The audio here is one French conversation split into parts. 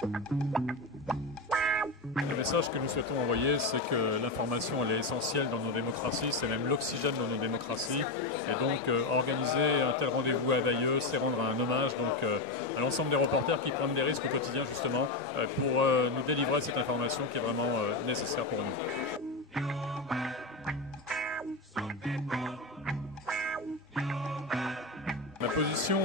Le message que nous souhaitons envoyer, c'est que l'information elle est essentielle dans nos démocraties, c'est même l'oxygène dans nos démocraties. Et donc organiser un tel rendez-vous à Bayeux, c'est rendre un hommage à l'ensemble des reporters qui prennent des risques au quotidien justement pour nous délivrer cette information qui est vraiment nécessaire pour nous. Ma position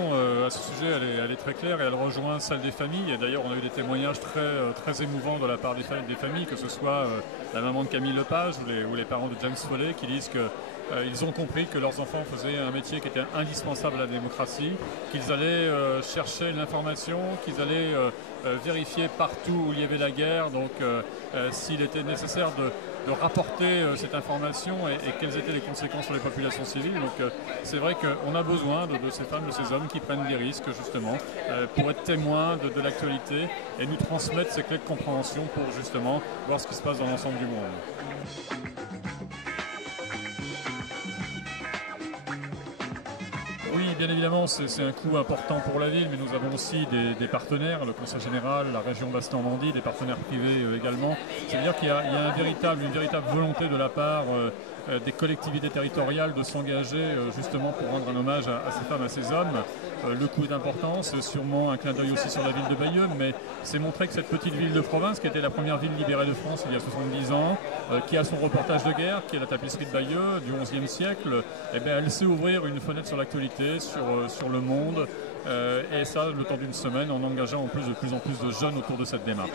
à ce sujet, elle est très claire et elle rejoint celle des familles. Et d'ailleurs, on a eu des témoignages très émouvants de la part des familles, que ce soit la maman de Camille Lepage ou les parents de James Foley, qui disent qu'ils ont compris que leurs enfants faisaient un métier qui était indispensable à la démocratie, qu'ils allaient chercher l'information, qu'ils allaient vérifier partout où il y avait la guerre, donc s'il était nécessaire de rapporter cette information et quelles étaient les conséquences sur les populations civiles. Donc c'est vrai qu'on a besoin de ces femmes, de ces hommes qui prennent des risques justement pour être témoins de l'actualité et nous transmettre ces clés de compréhension pour justement voir ce qui se passe dans l'ensemble du monde. Oui, bien évidemment, c'est un coût important pour la ville, mais nous avons aussi des partenaires, le Conseil général, la région Basse-Normandie, des partenaires privés également. C'est-à-dire qu'il y a une véritable volonté de la part des collectivités territoriales de s'engager justement pour rendre un hommage à ces femmes, à ces hommes. Le coût est important, c'est sûrement un clin d'œil aussi sur la ville de Bayeux, mais c'est montrer que cette petite ville de province, qui était la première ville libérée de France il y a 70 ans, qui a son reportage de guerre, qui est la tapisserie de Bayeux du XIe siècle, eh bien, elle sait ouvrir une fenêtre sur l'actualité, sur le monde, et ça le temps d'une semaine en engageant en plus de plus en plus de jeunes autour de cette démarche.